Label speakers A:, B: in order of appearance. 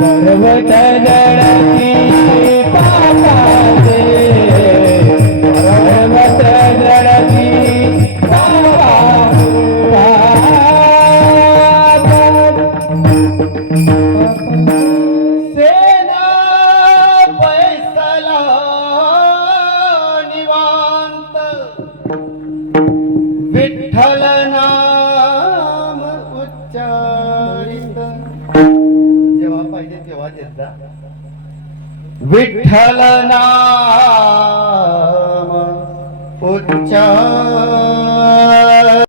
A: पर्वत गणती पापाचे पर्वत गणती सेना पैसला विठ्ठल ना आवाज एकदा विठ्ठल नाम उच्चार